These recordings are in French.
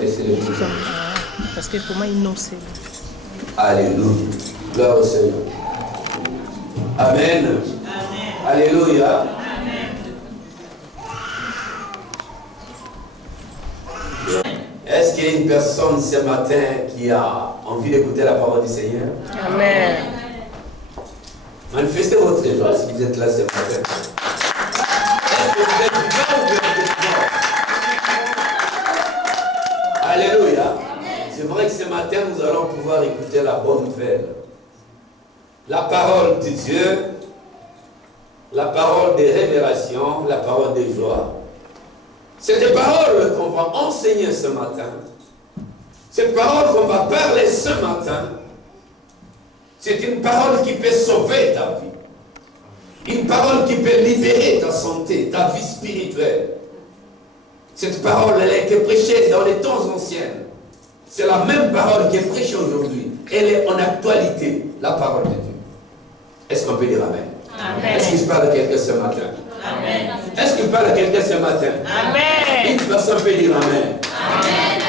Laissez-le. Parce que pour moi, innocent. Alléluia. Gloire au Seigneur. Amen. Alléluia. Est-ce qu'il y a une personne ce matin qui a envie d'écouter la parole du Seigneur? Amen. Manifestez votre joie si vous êtes là ce matin. Est-ce que vous êtes vivant ou vous êtes mort? Alléluia. C'est vrai que ce matin, nous allons pouvoir écouter la bonne nouvelle. La parole de Dieu, la parole des révélations, la parole des joies. C'est des paroles qu'on va enseigner ce matin. Cette parole qu'on va parler ce matin, c'est une parole qui peut sauver ta vie. Une parole qui peut libérer ta santé, ta vie spirituelle. Cette parole, elle a été prêchée dans les temps anciens. C'est la même parole qui est prêchée aujourd'hui. Elle est en actualité, la parole de Dieu. Est-ce qu'on peut dire Amen? Amen. Est-ce qu'il se parle de quelqu'un ce matin? Amen. Est-ce qu'il parle à quelqu'un ce matin? Amen. Une personne peut dire Amen. Amen.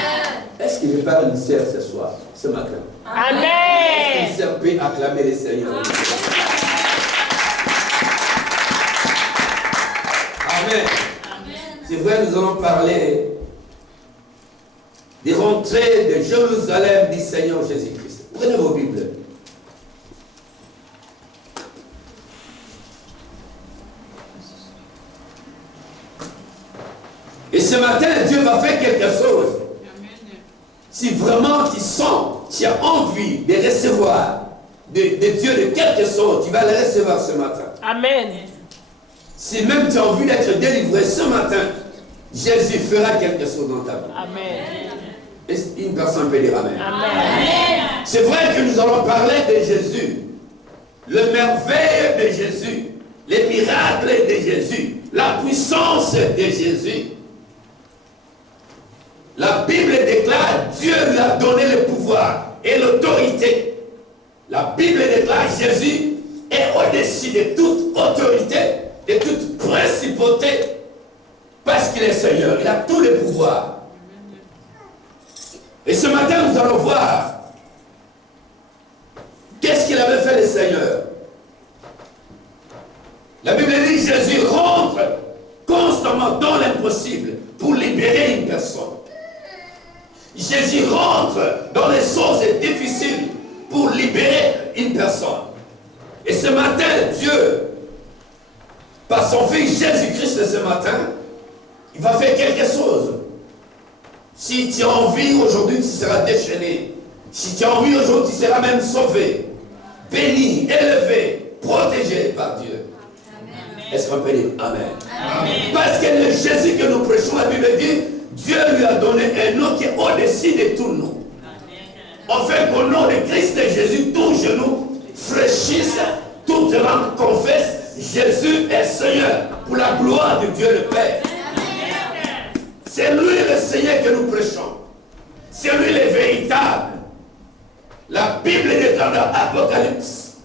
Est-ce qu'il parle à une sœur ce soir, ce matin? Amen. Est-ce qu'une sœur peut acclamer le Seigneur? Amen. C'est vrai, nous allons parler des rentrées de Jérusalem du Seigneur Jésus-Christ. Prenez vos Bibles. Et ce matin, Dieu va faire quelque chose. Si vraiment tu sens, tu as envie de recevoir de Dieu de quelque chose, tu vas le recevoir ce matin. Amen. Si même tu as envie d'être délivré ce matin, Jésus fera quelque chose dans ta vie. Amen. Et une personne peut dire Amen. Amen. C'est vrai que nous allons parler de Jésus, le merveille de Jésus, les miracles de Jésus, la puissance de Jésus. La Bible déclare Dieu lui a donné le pouvoir et l'autorité. La Bible déclare Jésus est au-dessus de toute autorité, de toute principauté, parce qu'il est Seigneur. Il a tous les pouvoirs. Et ce matin, nous allons voir qu'est-ce qu'il avait fait le Seigneur. La Bible dit Jésus rentre constamment dans l'impossible pour libérer une personne. Jésus rentre dans les choses difficiles pour libérer une personne. Et ce matin, Dieu, par son Fils Jésus-Christ ce matin, il va faire quelque chose. Si tu as envie aujourd'hui, tu seras déchaîné. Si tu as envie aujourd'hui, tu seras même sauvé, béni, élevé, protégé par Dieu. Est-ce qu'on peut dire Amen? Amen. Parce que le Jésus que nous prêchons, la Bible dit, Dieu lui a donné un nom qui est au-dessus de tout nom. Enfin, qu'au nom de Christ et Jésus, tout genou fléchisse, toute langue confesse, Jésus est Seigneur, pour la gloire de Dieu le Père. C'est lui le Seigneur que nous prêchons. C'est lui le véritable. La Bible déclare dans l'Apocalypse.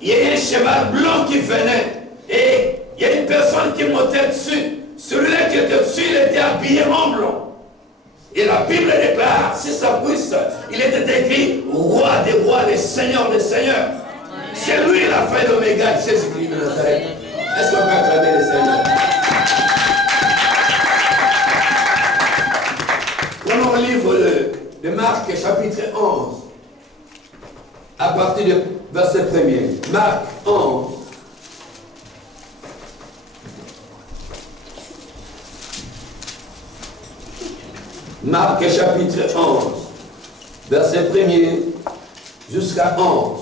Il y a un cheval blanc qui venait et il y a une personne qui montait dessus. Celui-là qui était dessus, il était habillé en blanc. Et la Bible déclare, si ça puisse, il était écrit Roi des rois, les seigneurs des seigneurs. C'est lui l'alpha et l'oméga, Jésus-Christ de Nazareth. Est-ce qu'on peut acclamer les seigneurs? Prenons le livre de Marc, chapitre 11, à partir du verset 1er. Marc 11. Marc chapitre 11, verset 1er jusqu'à 11.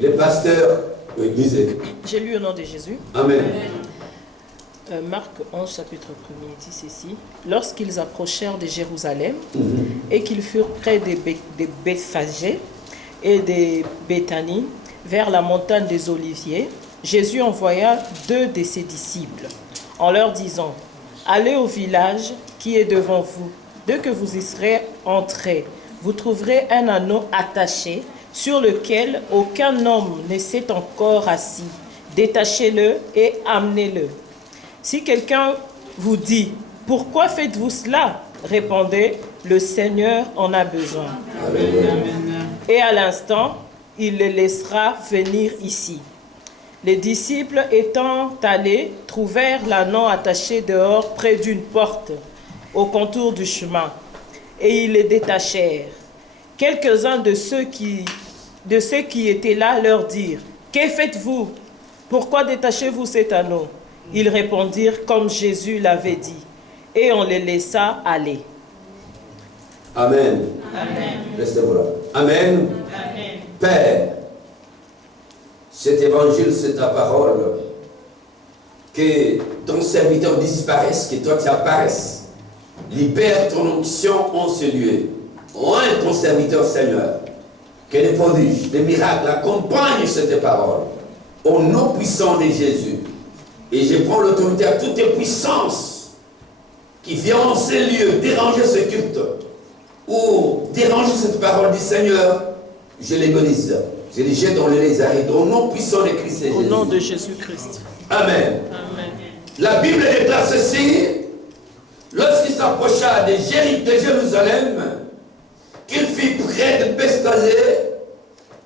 Les pasteurs, oui, lisez. J'ai lu au nom de Jésus. Amen. Marc 11, chapitre 1er, dit ceci. Lorsqu'ils approchèrent de Jérusalem et qu'ils furent près de Bethphagée et de Béthanie, vers la montagne des Oliviers, Jésus envoya 2 de ses disciples en leur disant, allez au village qui est devant vous. Dès que vous y serez entrés, vous trouverez un anneau attaché sur lequel aucun homme ne s'est encore assis. Détachez-le et amenez-le. Si quelqu'un vous dit, pourquoi faites-vous cela? Répondez, le Seigneur en a besoin. Amen. Et à l'instant, il les laissera venir ici. Les disciples étant allés, trouvèrent l'ânon attaché dehors près d'une porte, au contour du chemin, et ils les détachèrent. Quelques-uns de ceux qui étaient là leur dirent, « Que faites-vous? Pourquoi détachez-vous cet anneau ?» Ils répondirent comme Jésus l'avait dit, et on les laissa aller. Amen. Amen. Restez-vous là. Amen. Amen. Père, cet évangile, c'est ta parole. Que ton serviteur disparaisse, que toi tu apparaisses. Libère ton onction en ce lieu. Oint ton serviteur, Seigneur. Que les prodiges, les miracles accompagnent cette parole. Au nom puissant de Jésus. Et je prends l'autorité à toutes les puissances qui viennent en ces lieux déranger ce culte ou déranger cette parole du Seigneur. Je les bénisse. Je les jette dans les arides. Au nom puissant de Christ et Jésus. Au nom de Jésus-Christ. Amen. Amen. La Bible déclare ceci. Lorsqu'il s'approcha de Jérusalem, qu'il fit près de Bethphagée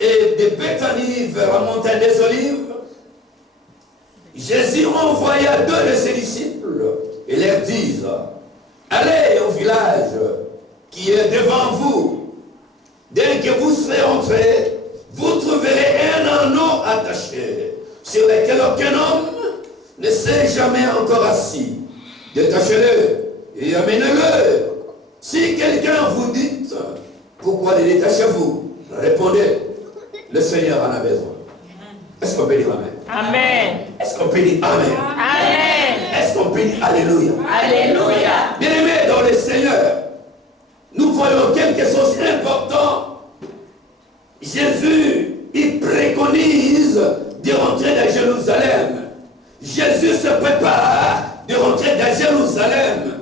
et de Béthanie vers la montagne des Olives, Jésus envoya 2 de ses disciples et leur dit, allez au village qui est devant vous. Dès que vous serez entrés, vous trouverez un anneau attaché sur lequel aucun homme ne s'est jamais encore assis. Détachez-le et amenez-le. Si quelqu'un vous dit, pourquoi le détachez-vous? Répondez, le Seigneur en a besoin. Est-ce qu'on peut dire Amen? Amen. Est-ce qu'on peut dire Amen? Amen. Est-ce qu'on peut dire Alléluia? Alléluia. Bien-aimés dans le Seigneur, nous voyons quelque chose d'important. Jésus, il préconise de rentrer dans Jérusalem. Jésus se prépare de rentrer dans Jérusalem.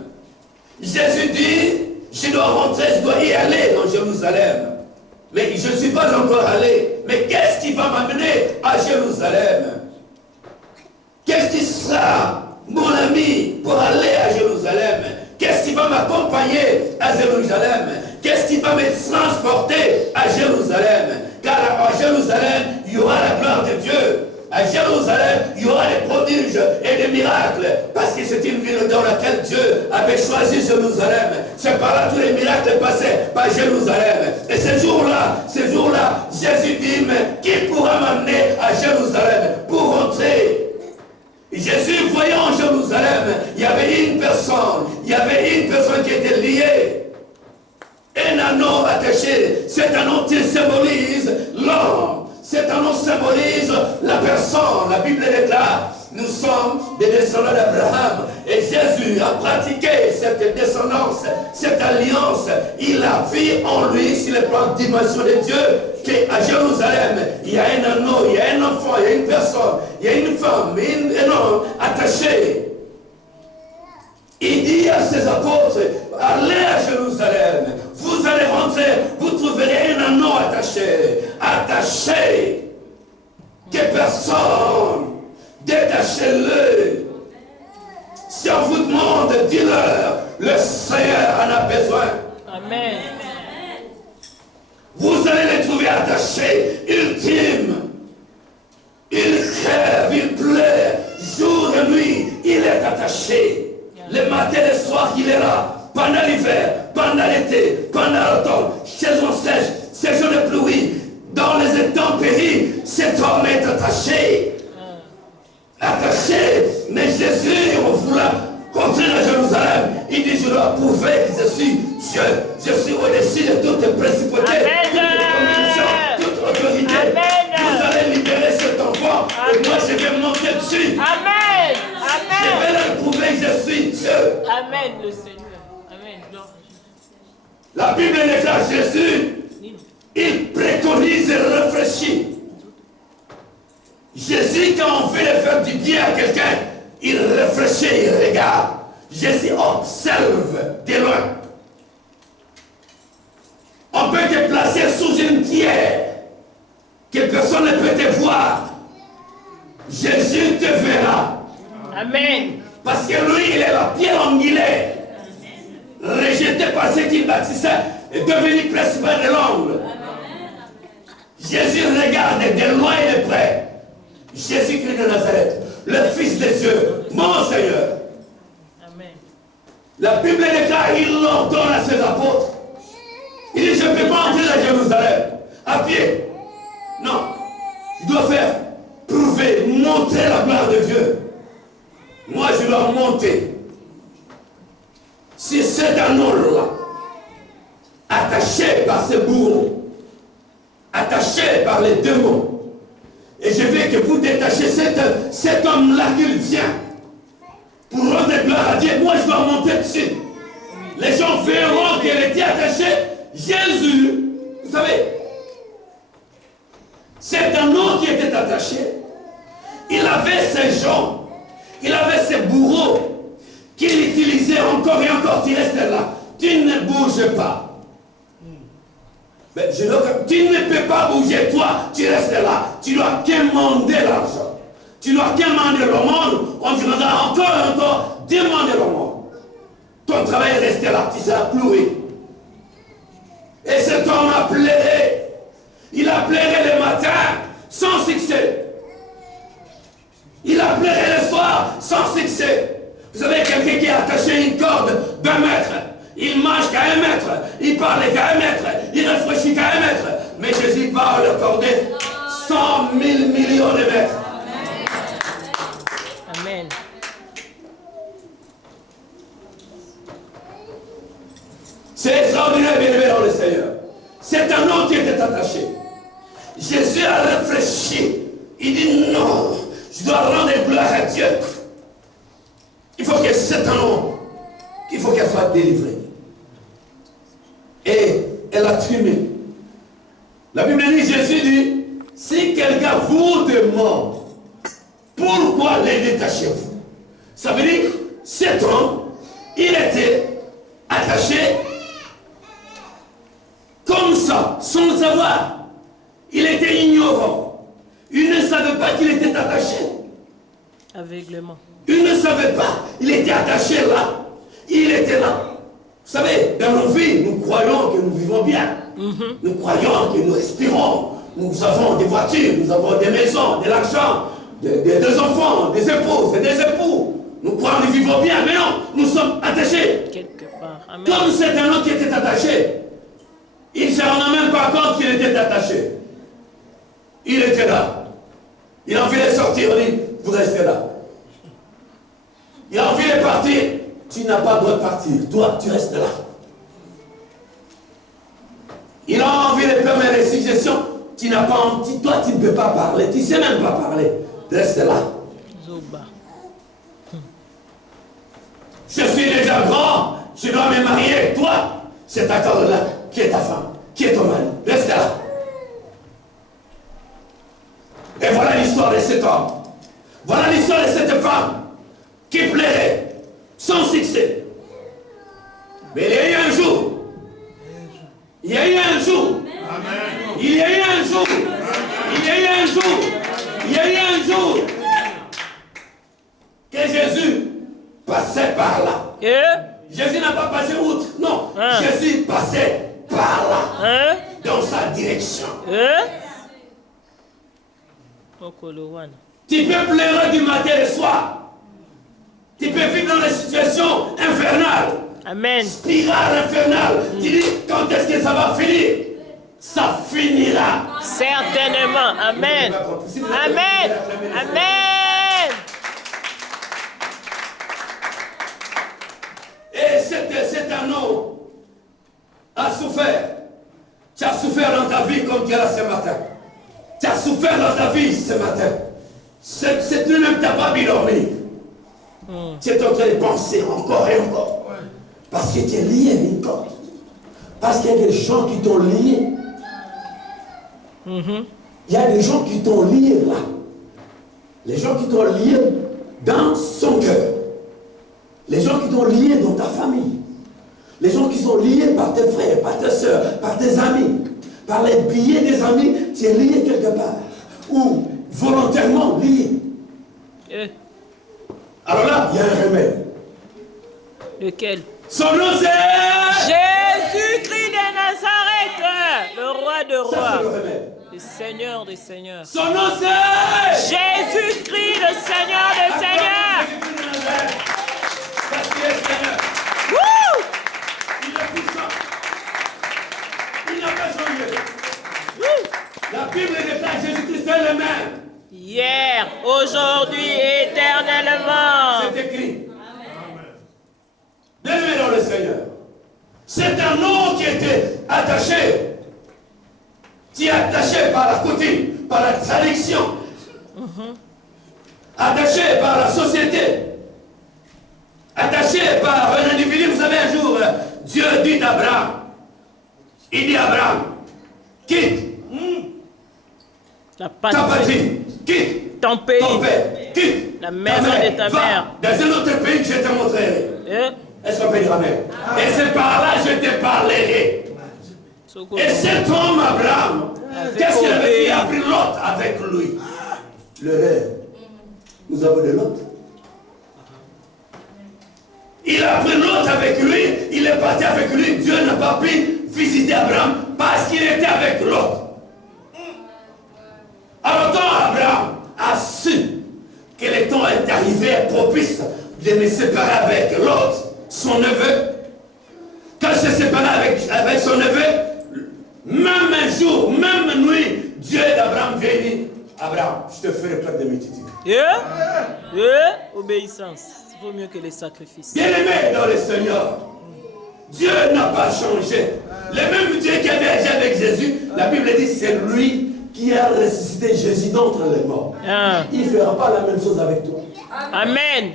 Jésus dit, je dois rentrer, je dois y aller dans Jérusalem. Mais je ne suis pas encore allé. Mais qu'est-ce qui va m'amener à Jérusalem? Qu'est-ce qui sera mon ami pour aller à Jérusalem? Qu'est-ce qui va m'accompagner à Jérusalem? Qu'est-ce qui va me transporter à Jérusalem? Car à Jérusalem, il y aura la gloire de Dieu. À Jérusalem, il y aura des prodiges et des miracles. Parce que c'est une ville dans laquelle Dieu avait choisi Jérusalem. C'est par là tous les miracles passaient par Jérusalem. Et ce jour-là, Jésus dit, mais qui pourra m'amener à Jérusalem pour rentrer? Jésus, voyant Jérusalem, il y avait une personne qui était liée. Un anneau attaché. Cet anneau qui symbolise l'homme. Cet anneau symbolise la personne. La Bible déclare, nous sommes des descendants d'Abraham. Et Jésus a pratiqué cette descendance, cette alliance. Il a vu en lui, sur le plan de dimension de Dieu, qu'à Jérusalem, il y a un anneau, il y a un enfant, il y a une personne, il y a une femme, un homme attaché. Il dit à ses apôtres, allez à Jérusalem, vous allez rentrer, vous trouverez un anneau attaché. Attaché. Que personne, détachez-le. Si on vous demande, dis-leur, le Seigneur en a besoin. Amen. Vous allez les trouver attachés, ultimes. Il crève, il pleure, jour et nuit, il est attaché. Le matin et le soir, il est là. Pendant l'hiver, pendant l'été, pendant l'automne, saison sèche, saison de pluie, dans les intempéries, cet homme est attaché. Attaché. Mais Jésus, on voulait rentrer à Jérusalem. Il dit, je dois prouver que je suis Dieu. Je suis au-dessus de toutes les principautés, toutes les dominations, toute autorité. Amen. Vous allez libérer cet enfant. Amen. Et moi, je vais monter dessus. Amen. Amen. Je vais leur prouver que je suis Dieu. Amen, le Seigneur. Amen. La Bible déclare Jésus, il préconise et réfléchit. Jésus, quand on veut faire du bien à quelqu'un, il réfléchit, il regarde. Jésus observe de loin. On peut te placer sous une pierre que personne ne peut te voir. Jésus te verra. Amen. Parce que lui, il est la pierre angulaire. rejeté par ceux qui bâtissaient, est devenu principal de l'ombre. Jésus regarde de loin et de près. Jésus-Christ de Nazareth, le Fils de Dieu, mon Seigneur. Amen. La Bible déclare, il l'ordonne à ses apôtres. Il dit, je ne peux pas entrer à Jérusalem à pied. Non. Je dois faire, prouver, montrer la gloire de Dieu. Moi, je dois monter. Si cet anneau-là, attaché par ses bourreaux, attaché par les démons, et je veux que vous détachiez cet homme-là qu'il vient pour rendre gloire à Dieu. Moi, je dois monter dessus. Les gens verront qu'il était attaché. Jésus, vous savez, cet anneau qui était attaché, il avait ses gens, il avait ses bourreaux qu'il utilisait encore et encore. Tu restes là, tu ne bouges pas. Mais tu ne peux pas bouger, toi, tu restes là. Tu dois quémander l'argent. Tu dois quémander le monde. On te demandera encore et encore, demander le monde. Ton travail est resté là, tu seras cloué. Et cet homme a pleuré. Il a pleuré le matin sans succès. Il a pleuré le soir sans succès. Vous savez, quelqu'un qui a attaché une corde d'1 mètre. Il mange qu'à 1 mètre, il parle qu'à 1 mètre, il réfléchit qu'à 1 mètre. Mais Jésus va le accorder 100 000 millions de mètres. Amen. C'est extraordinaire, bien-aimé dans le Seigneur. C'est un homme qui était attaché. Jésus a réfléchi. Il dit non, je dois rendre gloire à Dieu. Il faut que cet homme, il faut qu'elle soit délivrée. Et elle a trimé. La Bible dit, Jésus dit, si quelqu'un vous demande pourquoi les détachez-vous, ça veut dire, cet homme, il était attaché comme ça, sans le savoir. Il était ignorant. Il ne savait pas qu'il était attaché. Aveuglement. Il ne savait pas. Il était attaché là. Il était là. Vous savez, dans nos vies, nous croyons que nous vivons bien. Nous croyons que nous respirons. Nous avons des voitures, nous avons des maisons, de l'argent, des enfants, des épouses et des époux. Nous croyons que nous vivons bien, mais non, nous sommes attachés. Quelque part. Amen. Comme c'est un homme qui était attaché, il ne se rendait même pas compte qu'il était attaché. Il était là. Il a envie de sortir, on dit, vous restez là. Il a envie de partir, tu n'as pas le droit de partir. Toi, tu restes là. Il a envie de faire mes suggestions, tu n'as pas envie, toi, tu ne peux pas parler, tu ne sais même pas parler. Reste là. Zoba. Je suis déjà grand, je dois me marier. Toi, c'est ta corde-là, qui est ta femme, qui est ton mari. Reste là. Et voilà l'histoire de cet homme. Voilà l'histoire de cette femme qui plairait sans succès. Mais il y a eu un jour. Il y a eu un jour. Il y a eu un jour. Il y a eu un jour. Il y a eu un jour que Jésus passait par là. Jésus n'a pas passé outre. Non. Jésus passait par là. Dans sa direction. Tu peux pleurer du matin et soir. Tu peux vivre dans des situations infernales. Amen. Spirale infernale. Tu dis, quand est-ce que ça va finir? Ça finira. Certainement. Amen. Amen. Amen. Et cet anneau a souffert. Tu as souffert dans ta vie comme tu es là ce matin. Tu as souffert dans ta vie ce matin. Tu ne t'as pas mis dormir. Tu es en train de penser encore et encore. Parce que tu es lié à une corde. Parce qu'il y a des gens qui t'ont lié. Il y a des gens qui t'ont lié là. Les gens qui t'ont lié dans son cœur. Les gens qui t'ont lié dans ta famille. Les gens qui sont liés par tes frères, par tes soeurs, par tes amis. Par les billets des amis, tu es lié quelque part. Ou volontairement lié. Alors là, il y a un remède. Lequel? Son nom c'est Jésus-Christ de Nazareth, le roi de Ça, c'est le rois, remède. le Seigneur des seigneurs. Son nom c'est Jésus-Christ, le Seigneur des seigneurs. Jésus-Christ de Nazareth. Parce qu'il est Seigneur. Wouh! Il est puissant. Il n'a pas changé. La Bible déclare Jésus-Christ est le même. Hier, aujourd'hui, éternellement. C'est écrit. Bien-aimé dans le Seigneur. C'est un nom qui était attaché. Qui est attaché par la coutume, par la tradition. Attaché par la société. Attaché par un individu. Vous savez, un jour, Dieu dit à Abraham. Il dit à Abraham, quitte La ta patrie, quitte ton pays, ton père, quitte la maison de ta va mère. dans un autre pays que je te montrerai. Est-ce qu'on peut dire amen? Et c'est par là que je te parlerai. Et cet homme, Abraham, qu'est-ce qu'il avait fait? Il a pris Lot avec lui. Le rêve. Nous avons de Lot. Il a pris Lot avec lui, il est parti avec lui. Dieu n'a pas pu visiter Abraham parce qu'il était avec Lot. Alors quand Abraham a su que le temps est arrivé propice de me séparer avec Lot, son neveu, quand il s'est séparé avec son neveu, même un jour, même nuit, Dieu d'Abraham vient et dit, Abraham, je te ferai peur de multitudes. Obéissance, il vaut mieux que les sacrifices. Bien-aimé dans le Seigneur, Dieu n'a pas changé. Le même Dieu qui avait agi avec Jésus, la Bible dit, c'est lui qui a ressuscité Jésus d'entre les morts. Il ne fera pas la même chose avec toi. Amen.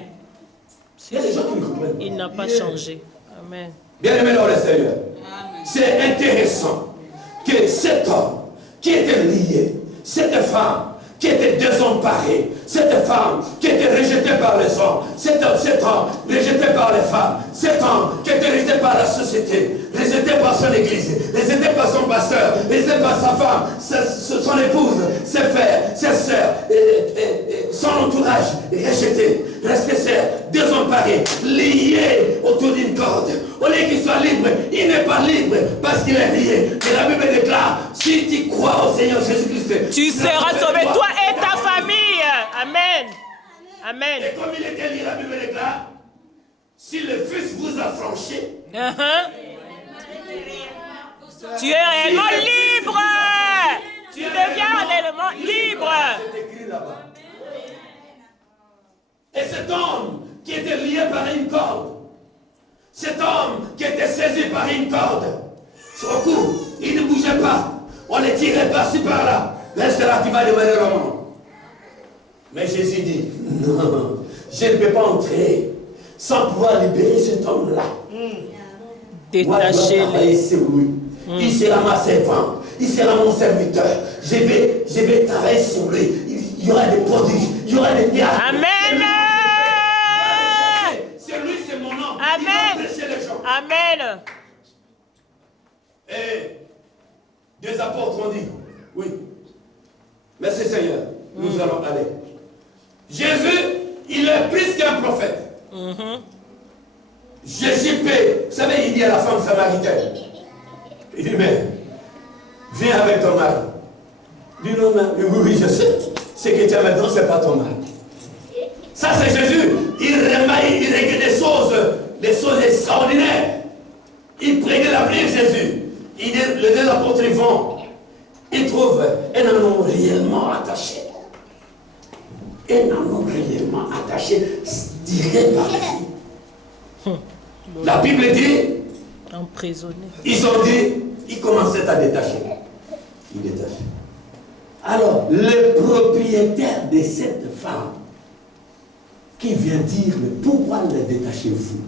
Il y a des gens qui ne comprennent pas. Il n'a pas changé. Amen. Bien-aimé dans le Seigneur, c'est intéressant que cet homme qui était lié, cette femme qui était désemparée, cette femme qui était rejetée par les hommes, cet homme rejeté par les femmes, cet homme qui était rejeté par la société, rejeté par son église, rejeté par son pasteur, rejeté par sa femme, son épouse, ses frères, ses soeurs, son entourage rejeté, resté seul, désemparé, lié autour d'une corde. Au lieu qu'il soit libre, il n'est pas libre parce qu'il est lié. Et la Bible déclare, si tu crois au Seigneur Jésus-Christ, tu seras sauvé, toi et ta famille. Amen. Amen. Et comme il était lié, la Bible déclare, si le Fils vous a franchi, tu es réellement libre. Tu deviens réellement libre. c'est écrit là-bas. Et cet homme qui était lié par une corde, cet homme qui était saisi par une corde, son cou, il ne bougeait pas. On le tirait par-ci par-là. Reste là, tu vas demeurer le monde. Mais Jésus dit, non, je ne peux pas entrer sans pouvoir libérer cet homme-là. Détachez-les. Sur lui. Il sera ma servante, il sera mon serviteur. Je vais travailler sur lui. Il y aura des prodiges, il y aura des miracles. Amen. C'est lui, c'est mon nom. Amen. Il va prêcher les gens. Amen. Et des apôtres ont dit, oui, merci Seigneur, nous allons aller. Jésus, il est plus qu'un prophète. Jésus paie. Vous savez, il dit à la femme samaritaine, il dit, mais viens avec ton mari. Il dit, non, non, oui, je sais. Ce que tu as maintenant, ce n'est pas ton mari. Ça, c'est Jésus. Il remarque, il regarde des choses extraordinaires. Il prédit l'avenir, Jésus. Les deux apôtres vont. Ils trouvent un homme réellement attaché. Un homme réellement attaché, tiré par les filles. La Bible dit, Emprisonné. ils ont dit, ils commençaient à détacher. Ils détachaient. Alors, le propriétaire de cette femme, qui vient dire, mais pourquoi le détachez-vous?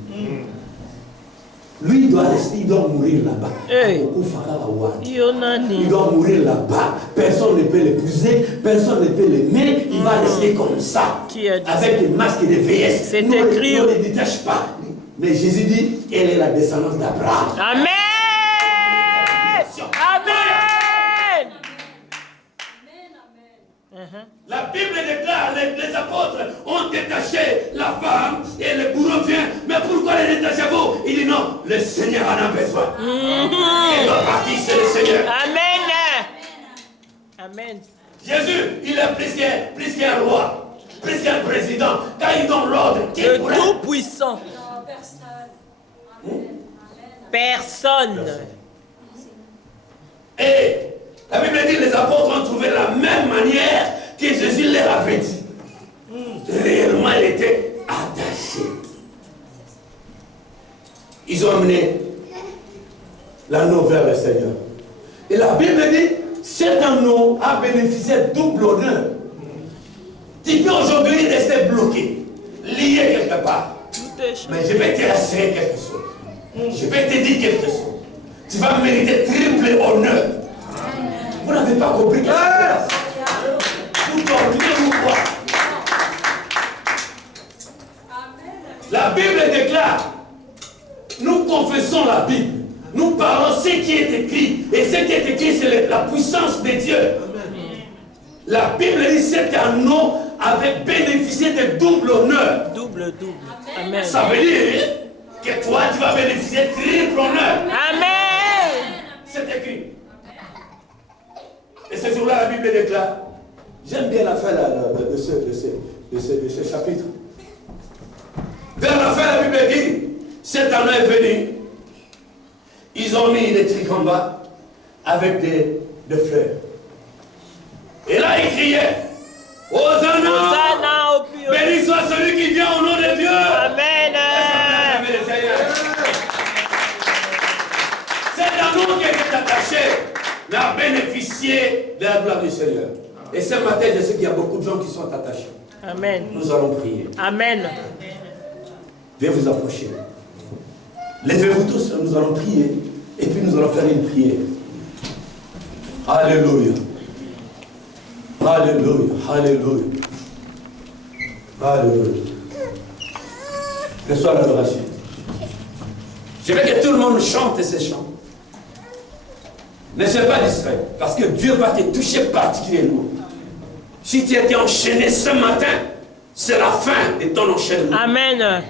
Lui, il doit rester, il doit mourir là-bas. Hey. Il doit mourir là-bas. Personne ne peut l'épouser, personne ne peut l'aimer. Il va rester comme ça, Qui a dit avec des masques de vieillesse. C'est Nous, écrit. on ne les détache pas. Mais Jésus dit, elle est la descendance d'Abraham. Amen. Amen. La Bible déclare, les apôtres ont détaché la femme et le bourreau vient. Mais pourquoi les détachez-vous? Il dit non, le Seigneur en a besoin. Et doit partir, c'est le Seigneur. Amen. Amen. Jésus, il est plus qu'un roi, plus qu'un président. Quand il donne l'ordre, qui Le pourrait? Tout-Puissant. Personne. Et la Bible dit que les apôtres ont trouvé la même manière que Jésus leur avait dit. Réellement, il était attaché. Ils ont amené l'anneau vers le Seigneur. Et la Bible dit, cet anneau a bénéficié de double honneur. Tu peux aujourd'hui rester bloqué, lié quelque part. Mais je vais te rassurer quelque chose. Je vais te dire quelque chose. Tu vas mériter triple honneur. Vous n'avez pas compris quelque chose. Vous dormez ou quoi? La Bible déclare, nous confessons la Bible. Nous parlons ce qui est écrit. Et ce qui est écrit, c'est la puissance de Dieu. La Bible dit cet anneau avait bénéficié de double honneur. Double. Amen. Ça veut dire que toi, tu vas bénéficier de triple honneur. Amen. C'est écrit. Et ce jour-là, la Bible déclare. J'aime bien la fin de ce chapitre. Vers la fin, la Bible dit, cet anneau est venu. Ils ont mis des tricambas avec des fleurs. Et là, ils criaient, Hosanna, Hosanna au plus haut. béni soit celui qui vient au nom de Dieu. Amen. Cet anneau qui est attaché n'a bénéficié de la gloire du Seigneur. Et ce matin, je sais qu'il y a beaucoup de gens qui sont attachés. Amen. Nous allons prier. Amen. Veuillez vous approcher. Levez-vous tous, nous allons prier. Et puis nous allons faire une prière. Alléluia. Alléluia. Alléluia. Alléluia. Reçois l'adoration. Je veux que tout le monde chante ces chants. Ne sois pas distrait, parce que Dieu va te toucher particulièrement. Si tu étais enchaîné ce matin, c'est la fin de ton enchaînement. Amen.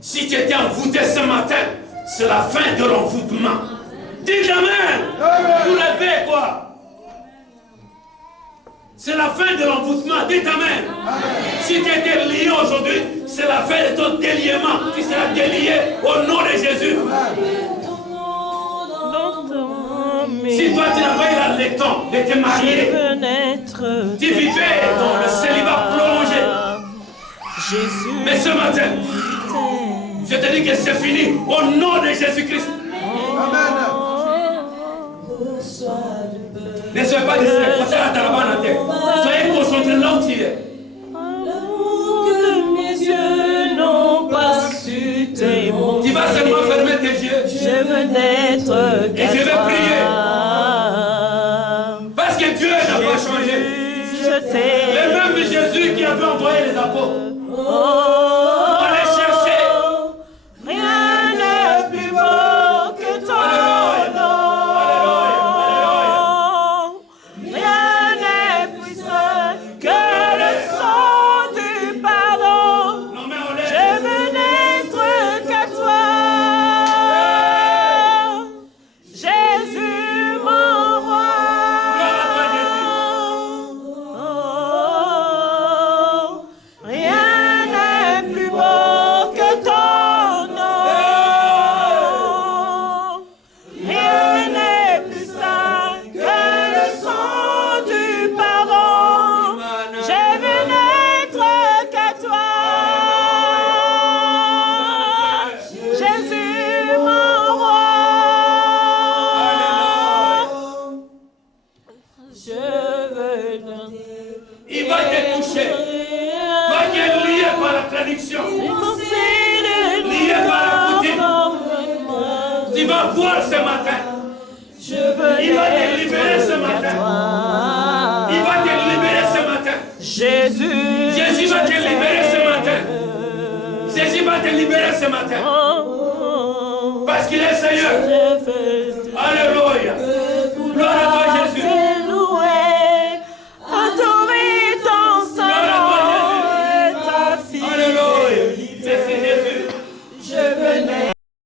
Si tu étais envoûté ce matin, c'est la fin de l'envoûtement. Dites Amen. Vous levez quoi? C'est la fin de l'envoûtement. Dites Amen. Si tu étais lié aujourd'hui, c'est la fin de ton déliement. Tu seras délié au nom de Jésus. Si toi tu n'as pas eu le temps de te marier, tu vivais dans le célibat prolongé. Mais ce matin, je te dis que c'est fini au nom de Jésus-Christ. Amen. Ne soyez pas distraits. Soyez concentrés là où tu es. Mes yeux n'ont pas su t'aimer. Tu vas seulement fermer tes yeux. Je veux n'être et je vais prier. Parce que Dieu n'a pas changé. Le même Jésus qui avait envoyé les apôtres. Allez chercher. Rien n'est plus beau que ton nom. Rien n'est plus sain que le sang du pardon. Je veux n'être qu'à toi. Jésus mon roi. Rien n'est plus beau que ton nom. Rien n'est plus sain que le sang du pardon. Je veux n'être qu'à toi. Jésus mon roi. Je veux Il va te toucher. Toi qui es lié par la traduction, lié par la coutume, tu vas voir ce matin. Il va te libérer ce matin. Il va te libérer ce matin. Jésus va te libérer ce matin. Jésus va te libérer ce matin. Parce qu'il est Seigneur. Alléluia.